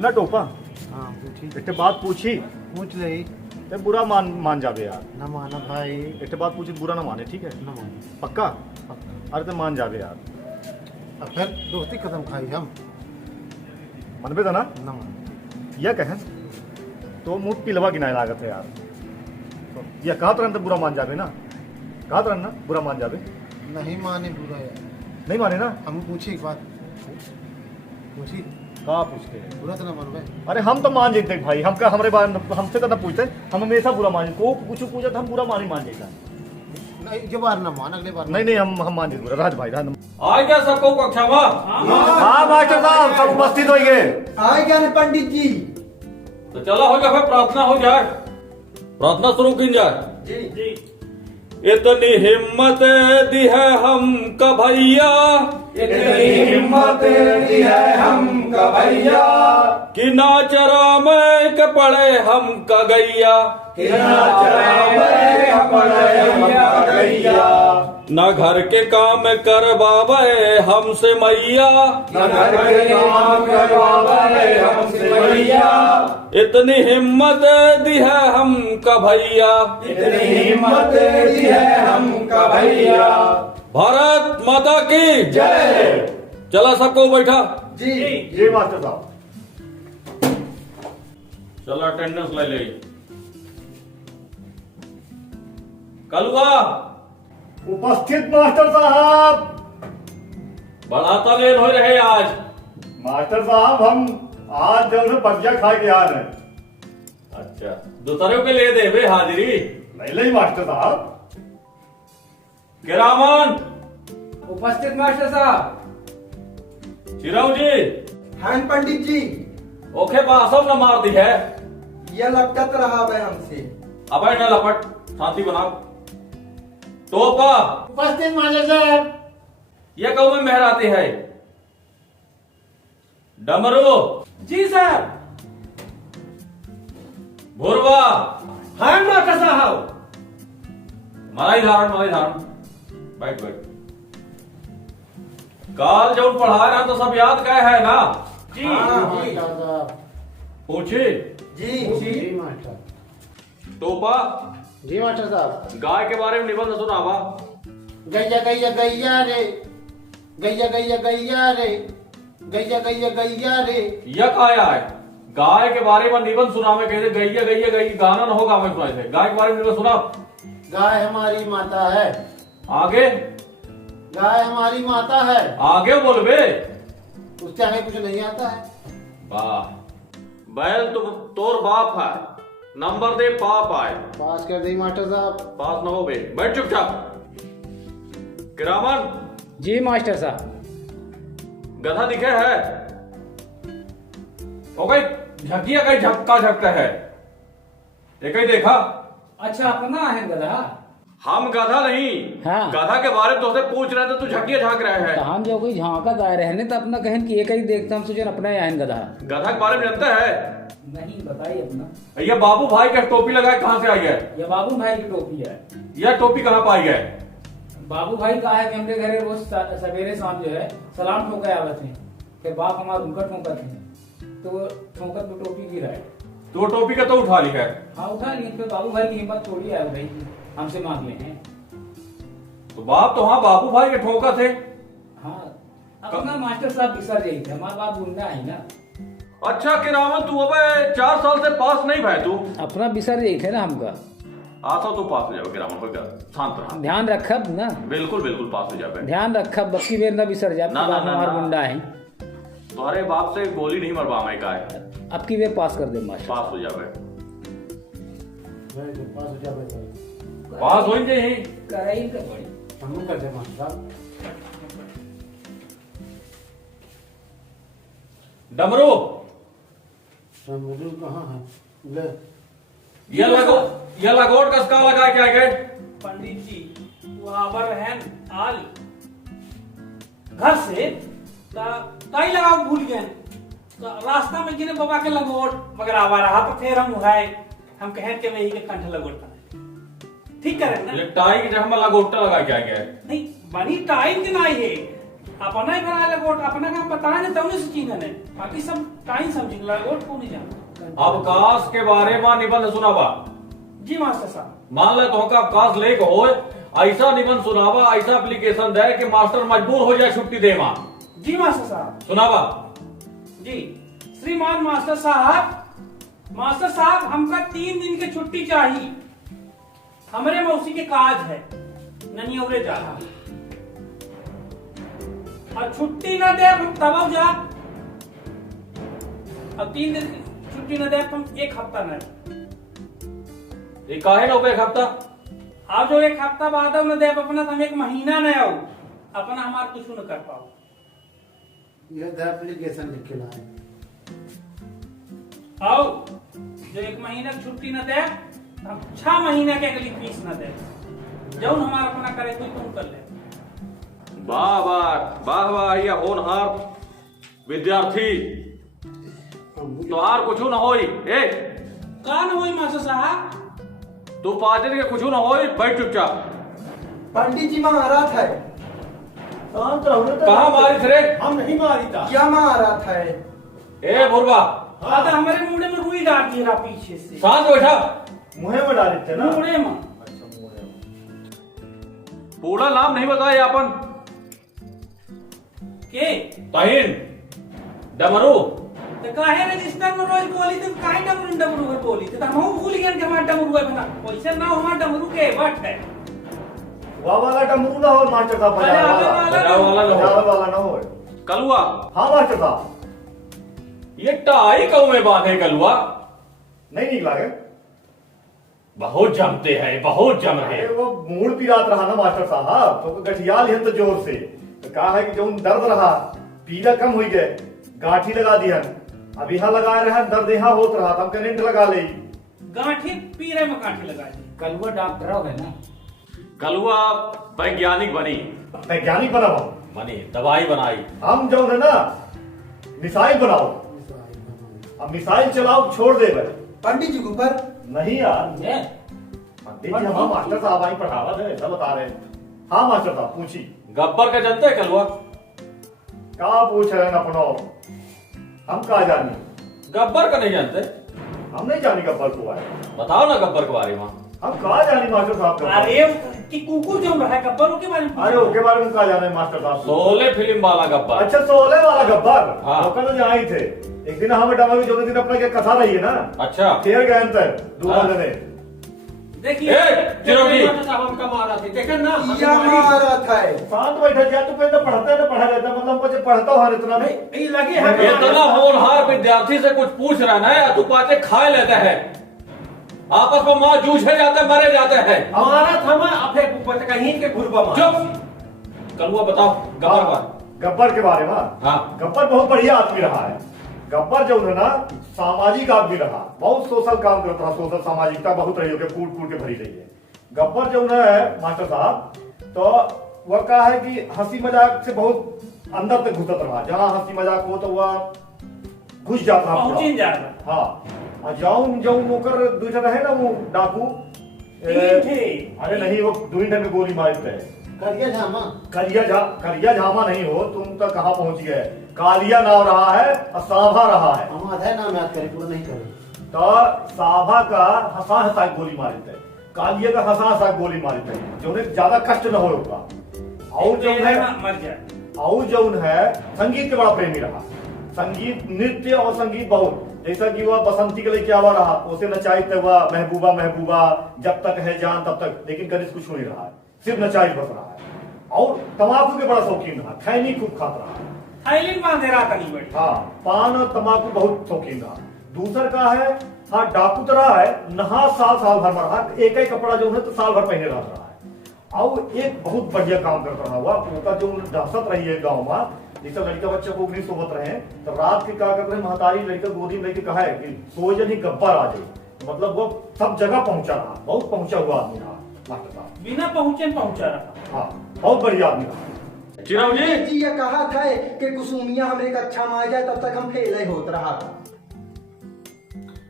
ना टोपा हाँ पूछी एक बात पूछी पूछ ले ते बुरा मान जावे यार। न माना भाई एक बात पूछी बुरा ना माने, ठीक है? न माना पक्का? पक्का। अरे तो मान जावे यार। अब फिर दोस्ती कदम खाई हम मनबे था ना न माना यह कहें तो मुँह पिलवा गिनाए लागत है यार। तो यह कहा तरह तो बुरा मान जावे ना, कहा तरह ना बुरा मान जावे। नहीं माने बुरा यार नहीं माने ना? हम पूछी एक बात पूछी कहा पूछते हैं? बुरा तो न मान भाई अरे हम तो मान जाते भाई, हम क्या हमारे बारे में हमसे तो ना पूछते, हम हमेशा बुरा मान को कुछ पूछा तो हम बुरा मान जाता। नहीं जो बार न मान अगले बार नहीं हम मान जाते राज भाई राज। आ गया सबको कक्षा में। हाँ मास्टर साहब सब उपस्थित हो गए। आए क्या ने पंडित जी? तो चला हो जाए, फिर प्रार्थना हो जाए, प्रार्थना शुरू की जाए। जी इतनी हिम्मत दी है हमका भैया, इतनी हिम्मत दी है हमका भैया, कि ना चरा में के पड़े हमका गैया, कितना चरावे अपने हमका गैया, न घर के काम करवावे हमसे मैया, न घर के काम करवावे हमसे भैया, इतनी हिम्मत दी है हमका भैया, इतनी हिम्मत दी है हमका भैया। भारत माता की जय। चला सबको बैठा। जी जी मास्टर साहब। चलो अटेंडेंस ले ले। कलुआ उपस्थित मास्टर साहब। बढ़ाता लेन हो रहे आज। मास्टर साहब हम आज जो है पज्जा खा के आ रहे हैं। अच्छा दूसरों के लिए दे बे हाजिरी। नहीं मास्टर साहब। गिरामन उपस्थित मास्टर साहब। चिराऊ जी हाँ पंडित जी। ओके बासम न मार दी है। यह लपटत रहा है हमसे। अब न लपट, शांति बनाओ। टोपा उपस्थित मास्टर साहब। यह कौ में मेहराती है। डमरू जी सर। भुरवा हाँ मास्टर साहब। मलाई धारण बैठ बैठ। काल जब पढ़ा रहा तो सब याद गए है ना? जी मास्टर साहब। पूछे जी जी मास्टर। टोपा जी मास्टर साहब। गाय के बारे में निबंध सुनावा। गैया गैया गैया रे गैया गैया गैया रे गैया गैया गैया रे। यह आया है गाय के बारे में निबंध सुनावे कहते गैया गैया गई गाना न होगा मैं सुनाए थे। गाय के बारे में निबंध सुना। गाय हमारी माता है। आगे गाय हमारी माता है। आगे बोल बे। उससे हमें कुछ नहीं आता है। वाह बैल तुम तोर बाप है, नंबर दे पाप आए। पास कर दी मास्टर साहब। पास न हो बे, बैठ चुपचाप। गिरामन जी मास्टर साहब। गधा दिखे है? ओ भाई झकिया कहीं झक्का झक्का है, एक ही देखा। अच्छा अपना है गधा। हम गधा नहीं, हाँ। गधा के बारे में तुझसे पूछ रहे थे, तू झकिया झांक रहे तो है। हम जो कोई झांका गाय रहने तो अपना कहन कि एक ही देखता हम सोचे अपना ही आयन गधा। गधा के बारे में जानता है? नहीं बताइए अपना। ये बाबू भाई का टोपी लगाए कहाँ से आई है? ये बाबू भाई की टोपी है। यह टोपी कहाँ पाई है? बाबू भाई कहा है कि हमरे घरे रोज सवेरे शाम जो है सलाम ठोके आवत है। फिर बाप हमारा उनका ठोकत है तो वो ठोकत में टोपी गिरा है। तो वो टोपी का तो उठा ली है। हाँ उठा लिए। फिर बाबू भाई की हिम्मत थोड़ी है भाई हमसे मांग ले हैं। तो बाप तो हाँ बाबू भाई के ठोका थे। हाँ अपना मास्टर साहब बिसर गई थे। हमारा बाप गुंडा है ना। अच्छा किरामन तू अब 4 साल से पास नहीं भाई तू? अपना बिसर गई थे ना हमका। आता तो पास हो जाओ किरामन, हो जा शांत रहा। ध्यान रखब ना। बिल्कुल बिल्कुल पास हो जाए। ध्यान रखब बक्की बेर न बिसर जाए। ना, ना, ना, हमारा ना। गुंडा है। तुम्हारे बाप से गोली नहीं मरवा मैं का है। अब की बेर पास कर दे मास्टर। पास हो जाए। पास हो जाए। पास हो जाए। कराई का बड़ी। हम कर दे मास्टर साहब। डमरू समझू कहाँ है ले। ये लगोट कसका लगा क्या गए? पंडित जी वहां पर है आल घर से ताई लगाओ भूल गए। रास्ता में गिने बाबा के लगोट मगर आवा रहा तो फिर हम उठाए। हम कहे के वही के कंठ लगोट ठीक करे ना। ये टाई की जगह में लगोटा लगा क्या गया? नहीं बनी टाइम की नहीं है। अपना ही बना ले गोट, अपना काम बताए ना तब से चीन है, बाकी सब टाइम समझ ला गोट को नहीं जाना। अवकाश के बारे में निबंध सुनावा। जी मास्टर साहब। मान ले तो का अवकाश लेके हो, ऐसा निबंध सुनावा, ऐसा एप्लीकेशन दे कि मास्टर मजबूर हो जाए छुट्टी दे मां। जी मास्टर साहब। सुनावा। जी श्रीमान मास्टर साहब, मास्टर साहब हमका 3 दिन की छुट्टी चाहिए, हमारे मौसी के काज है ननियौरे जा रहा, और छुट्टी न दे हम तब जा, अब 3 दिन की छुट्टी न दे हम 1 हफ्ता न, ये काहे ना एक हफ्ता, आप जो 1 हफ्ता बाद न दे अपना तो हम 1 महीना न आओ, अपना हमारा कुछ न कर पाओ। ये एप्लीकेशन लिख के लाए आओ जो 1 महीना की छुट्टी न दे, हम 6 महीना के अगली फीस न दे, जो हमारा अपना करे कोई तुम कर ले। वाह वाह वाह वाह, ये होनहार विद्यार्थी, तोहार कुछ न होई। ए का न होई मास्टर साहब? तू पाजर के कुछ न होई, बैठ चुपचाप। पंडित जी महाराज है। शांत रहो ना। कहाँ मारी थे रे? हम नहीं मारी था। क्या महाराज है? ए मुर्गा, तो हमारे मुंडे में रुई डाल दिया पीछे से, शांत बैठा। मुहे में डाले थे ना। मुंडे में। अच्छा, मुहे में। पूरा नाम नहीं बताया अपन। के तहीन डमरू। तो काहे रजिस्टर में रोज बोली तो काहे डमरू कर बोली तो हम भूल गए कि हमारा डमरू है, बता पैसा ना हमारा डमरू के बट है, वह वाला डमरू ना हो मास्टर साहब, अरे बजावे आगे वाला। बजावे वाला ना हो। बजावे वाला ना हो। कलुआ, हाँ मास्टर साहब, ये टाई कऊ में बांधे कलुआ। नहीं निकला के। बहुत जमते हैं, बहुत जम है। अरे वो मूड पिरात रहा ना मास्टर साहब, तो गठिया लिहन तो जोर से, तो कहा है कि जो दर्द रहा पीला कम हुई गए, गांठी लगा दिहन, अब यहाँ लगा रहे दर्द यहाँ होत रहा, तब करेंट लगा ले। गांठी पीरे में गांठी लगा दी। कलुआ डॉक्टर हो गए ना। कलुआ वैज्ञानिक बनी, वैज्ञानिक बना बनी, दवाई बनाई। हम जो है ना मिसाइल बनाओ, अब मिसाइल चलाओ छोड़ दे भाई। पंडित जी के ऊपर नहीं यार, ये पंडित जी हम मास्टर साहब आई पढ़ावा थे, ऐसा बता रहे हैं। हाँ मास्टर साहब पूछी। गब्बर का जनता है कलुआ। क्या पूछ रहे हैं अपनो, हम कहा जानी, गब्बर का नहीं जानते? हम नहीं जानी गब्बर को है, बताओ ना गब्बर के बारे में। हम कहा जानी मास्टर साहब को। अरे कि कुकुर जो रहा है गब्बर के बारे में अरे उसके बारे में कहा जाना मास्टर साहब। शोले फिल्म वाला गब्बर। अच्छा सोले वाला गब्बर। हाँ। वो कल यहाँ ही थे, एक दिन हमें डमा जो दिन अपना क्या कथा रही है ना, अच्छा फिर गए अंतर दूसरा हाँ। जने। देखिए चिरौटी। साहब हमका मारा थे, देखे ना क्या महाराज है? शांत बैठा जा, तू पहले पढ़ता है ना पढ़ा रहता, मतलब मुझे पढ़ता हूँ इतना नहीं। ये लगे है इतना होनहार विद्यार्थी से कुछ पूछ रहा ना, तू पाते खाए लेते हैं, आपस में माँ जूझे जाते मरे जाते हैं। हमारा था फिर ऊपर कहीं के घुरबा मार। चुप। कलुआ बताओ गब्बर का। गब्बर के बारे में। हाँ। गब्बर बहुत बढ़िया आदमी रहा है। गब्बर जो है ना सामाजिक आदमी रहा, बहुत सोशल काम करता रहा, सोशल सामाजिकता बहुत रही है, कूट कूट के भरी रही है। गब्बर जो है मास्टर साहब, तो वह कहा है कि हंसी मजाक से बहुत अंदर तक घुसत रहा, जहाँ हंसी मजाक हो तो वह घुस जाता रहा पहुंच पूरा। जा रहा। हाँ, और जाऊं जाऊं नौकर दूसरा रहे ना वो डाकू, तीन थे। अरे नहीं वो दूरी ढंग में गोली मारते हैं। करिया झामा। करिया झामा नहीं हो तुम, तो कहाँ पहुंच गए। कालिया नाम रहा है और साभा रहा है, हम आधा नाम याद करें, पूरा नहीं करें। तो साभा का हंसा हंसा गोली मारे थे, कालिया का हंसा हंसा गोली मारे थे, जो उन्हें ज्यादा कष्ट न हो होगा। और जो है मर जाए। और जो है संगीत के बड़ा प्रेमी रहा, संगीत नृत्य और संगीत बहुत, जैसा कि वह बसंती के लिए क्या हुआ रहा, उसे नचाई थे वह महबूबा महबूबा जब तक है जान तब तक, लेकिन कभी कुछ नहीं रहा है, सिर्फ नचाई बस रहा है। और तंबाकू के बड़ा शौकीन रहा, खैनी खूब खाता रहा, थाईलैंड बांधे रहा कहीं बड़ी। हाँ पान और तंबाकू बहुत शौकीन रहा। दूसर का है हाँ डाकू तो रहा है, नहा साल भर में रहा, एक ही कपड़ा जो है तो साल भर पहने रहा है। और एक बहुत बढ़िया काम करता रहा हुआ, उनका जो दहशत रही है गाँव में, जैसे लड़का बच्चे को भी सोबत रहे तो रात के क्या करते हैं, महतारी लड़का गोदी में लेके कहा है कि सोए जन ही गब्बर आ जाए, मतलब वो सब जगह पहुंचा रहा, बहुत पहुंचा हुआ आदमी रहा मास्टर साहब। बिना पहुंचे पहुंचा रहा। हाँ बहुत बढ़िया आदमी रहा। चिरव जी जी ये कहा था कि कुसुमिया हमरे कक्षा में आ जाए तब तक हम फेल ही होत रहा।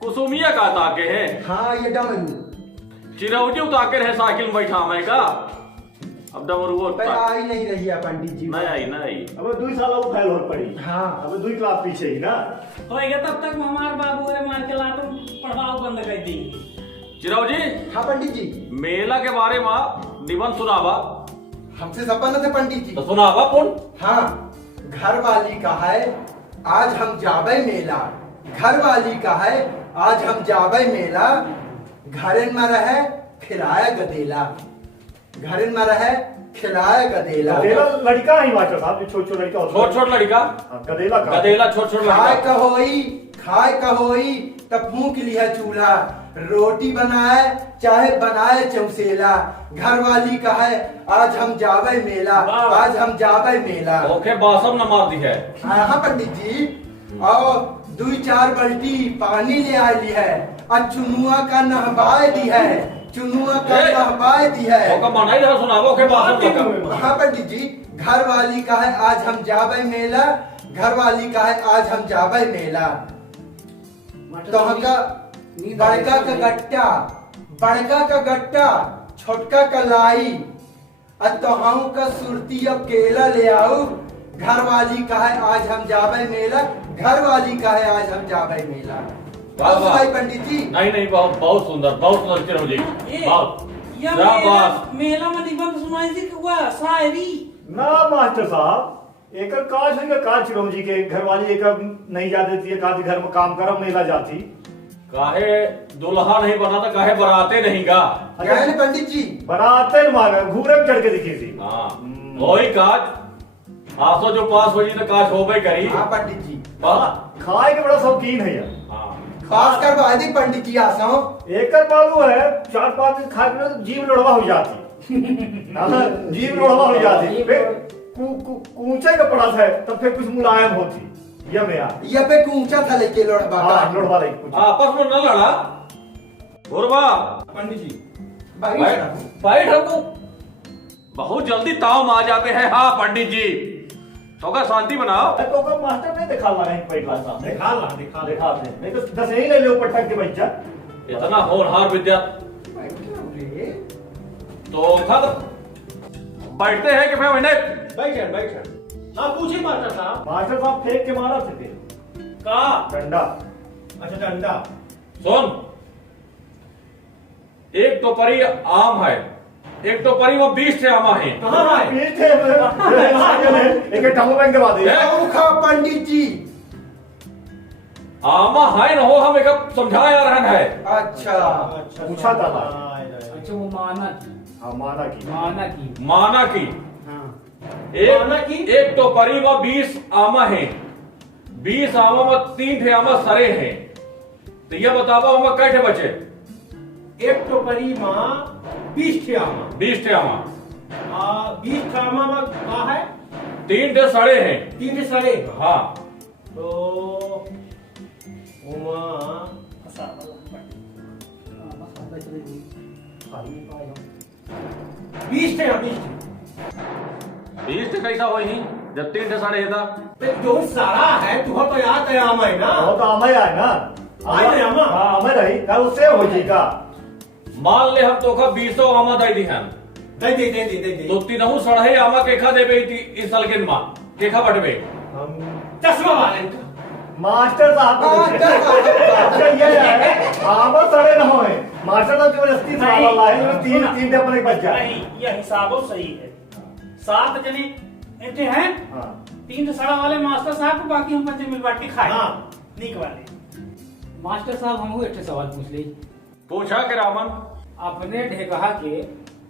कुसुमिया का ताके है। हाँ ये डमरू। चिरौजी उताके रहे साइकिल में बैठा मैं का। अब डमरू वो पर आ ही नहीं रही है पंडित जी। नहीं आई नहीं आई। अब 2 साल वो फैल हो पड़ी। हाँ अब 2 क्लास पीछे ही ना। तो ये तब तक हमारे बाबू रे मार के लाटू पढ़ाओ बंद कर दी। चिराव जी हाँ पंडित जी। मेला के बारे में निबंध सुनावा। हमसे संपन्न थे पंडित जी। तो सुनावा कौन? हाँ, घर वाली का है आज हम जाबे मेला, घर वाली का है आज हम जाबे मेला, घरन में रहे खिलाया गदेला, घरन में रहे खिलाया गदेला। गदेला लड़का ही मास्टर साहब, जो छोट लड़का होता है। छोट छोट लड़का गदेला का। गदेला छोट छोट खाए लड़का। कहोई तब फूंक लिया चूल्हा, रोटी बनाए चाहे बनाए चौसेला, घर वाली का है आज हम जावे मेला, आज हम जावे मेला। ओके बासम न मार दी है। हाँ पंडित जी, और 2-4 बाल्टी पानी ले आई है, और चुनुआ का नहवाए दी है, चुनुआ का नहवाए दी है। ओका मनाई रहा सुनावा ओके बासम लगा। हाँ पंडित जी, घर वाली का है आज हम जावे मेला, घर वाली का है आज हम जावे मेला। तो हमका बड़का का गट्टा, बड़का का गट्टा, छोटका का लाई, तो हम का सुरती अब केला ले आओ, घर वाली का है आज हम जावे मेला, घर वाली का है आज हम जावे मेला। वाह, वाह। भाई पंडित जी। नहीं नहीं बहुत बहुत सुंदर चिराव जी बहुत। या शाबाश। मेला में निबंध सुनाई थी कि हुआ शायरी। ना मास्टर साहब, एक काज है काज चिरव जी के घर वाली एक नहीं जा देती है, काज घर में काम करम मेला जाती। काहे दुल्हा नहीं बना था, काहे बराते नहीं गा। क्या है पंडित जी? बनाते मांगा घूरे में चढ़ के दिखी थी। हाँ वही काज आसो जो पास हो जी तो काज हो गई करी। हाँ पंडित जी। खाए के बड़ा शौकीन है यार। हाँ खास कर वादी पंडित जी आसा एक मालूम है 4-5 दिन खाए के तो जीव लोड़वा हो जाती। जीव लोड़वा हो जाती, फिर कूचे का पड़ा था तब फिर कुछ मुलायम होती। ये पे कूचा था लेके लोड़वा हाँ, लोड़वा लेके आपस में न लड़ा। गुरबा पंडित जी बैठ हमको बहुत जल्दी ताव आ जाते हैं। हाँ पंडित जी तो का शांति बनाओ। तो का मास्टर नहीं दिखा ला रहे पैसा साहब, दिखा दे नहीं तो 10 ही ले लो पटक के बच्चा। इतना होनहार विद्या तो खद बैठते हैं कि फिर मैंने बैठे हाँ पूछिए मास्टर साहब। मास्टर साहब फेंक के मारा थे का डंडा। अच्छा डंडा। सुन, एक टोपरी आम है, एक टोपरी में 20 आमा है। कहाँ है? पीछे एक टांगों में दबा दे। पंडित जी आमा है न हो, हम एक समझाया रहन है। अच्छा पूछा था ना। अच्छा वो माना की, हाँ माना की। माना की, माना की हाँ माना की? एक टोपरी में 20 आमा है, 20 आमा में 3 ठे आमा सरे हैं। तो ये बताओ हमें कै ठे बचे? एक टोकरी माँ 20 ठे आमा। 20 ठे आमा। 20 आमा में का है? 3 ठे सड़े हैं। 3 ठे सड़े। हाँ तो उमा 20 ठे 20 ठे कैसा होई ही जब 3 ठे सड़े था? जो सारा है तुह तो याद है आमा है ना। वो तो अमय है ना। आए ना अमा। हाँ अमय रही क्या उससे हो जी का। मान ले हम तो का 20 आमा दे दी हैं दे तो 3 सड़े आमा केखा देबे इस साल के मां केखा बटबे? चश्मा वाले का। मास्टर साहब अच्छा ये है आमा सड़े न होए, मास्टर साहब जबरदस्ती सवाल लाए 3 अपने बच जाए। नहीं यह हिसाबो सही है। 7 जने ऐसे हैं, 3 सड़ा वाले मास्टर साहब को, बाकी हम बच्चे मिल बांट के खाए। हाँ। नीक वाले मास्टर साहब हमको एक सवाल पूछ ली। पूछा के रामन अपने ढेकहा के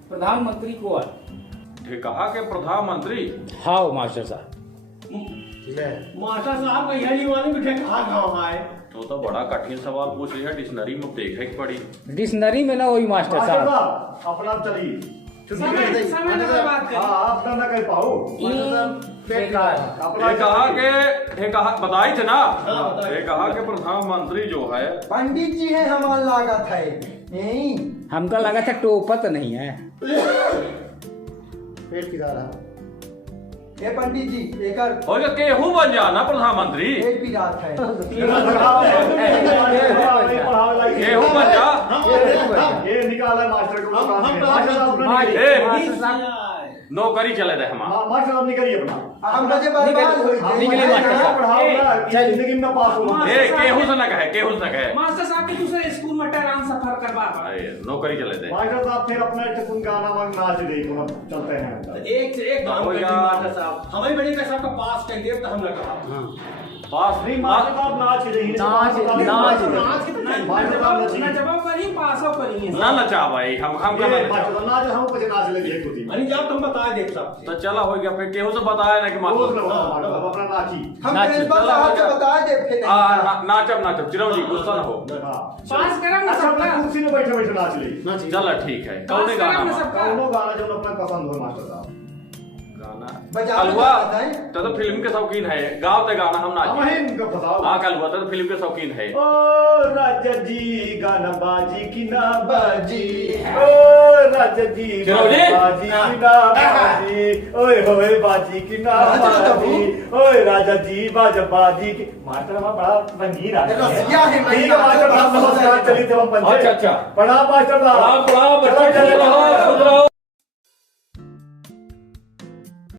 प्रधानमंत्री को आए। कहा के प्रधानमंत्री? हाँ मास्टर साहब। मास्टर साहब का यही वाले बिठे कहा गाँव है। तो बड़ा कठिन सवाल पूछ लिया, डिक्शनरी में देखे की पड़ी। डिक्शनरी में ना वही मास्टर मास्टर साहब। साहब अपना चलिए समय न बात करें। हाँ अपना ना कर पाओ। अपना कहा बताई थे ना। हाँ, बताई। ये कहा के प्रधानमंत्री जो है पंडित जी है हमारा लागत है नहीं। हमका लगा था टोपत नहीं है। पेट पिला रहा ये पंडित जी एकर और केहू बन जाना प्रधानमंत्री। पेट पिलात है। केहू बन जा। ये निकाला मास्टर को। हम मास्टर साहब अपना ए, निकालिए। नौकरी चले दे हम मास्टर साहब निकलिए अपना हम मुझे बर्बाद हो निकलिए मास्टर साहब। पढ़ाओ ना कि जिंदगी में पास हो मास्टर ए साहब- केहू से न कहे केहू से न कहे मास्टर साहब के दूसरे स्कूल में टहरान सफर करवा अरे, नौकरी चले दे मास्टर साहब फिर अपना टकुन गाना वांग नाच दे को चलते हैं एक से एक काम हो करते गया। हैं मास्टर साहब, हमारी बड़ी का साहब का पास कर दिया तो हम लगा पास नहीं मास्टर साहब नाच रही है नाच मास्टर साहब नची ना जवाब करी पासो करी ना नचा भाई हम ये करना मास्टर साहब नाच हम कुछ नाच लगी है कुछ अरे जब तुम बता देख साहब तो चला हो गया फिर केहू से बताया ना कि रोज मास्टर लोग मास्टर साहब अपना नाची हम नाच- प्रिंसिपल साहब से बता दे फिर नाचब चिरौ जी गुस्सा ना हो पास करम ना अच्छा अपना सबका कुर्सी में बैठे बैठे नाच ली चला ठीक है पास कौन गाना करम ना में? सबका कौनो गाना जो अपना पसंद हो मास्टर साहब गाना बजा कलुआ बताएं। तो फिल्म के शौकीन है गाँव ते गाना हम हम नाचे ही इनको फसाओ हाँ कलुआ तो फिल्म के शौकीन है ओ राजा जी गाना बाजी की ना बाजी ओ राजा जी चलो जी। गाना बाजी की ना बाजी ओए होए बाजी की ना बाजी ओए राजा जी बाजा बाजी की मास्टर हमारा बड़ा रंगीन आ रसिया है, ठीक है मास्टर साहब नमस्कार चलिए थे हम पंचे अच्छा, अच्छा। प्रणाम मास्टर साहब प्रणाम, प्रणाम, चलो, बच्चे चलो, खुश रहो।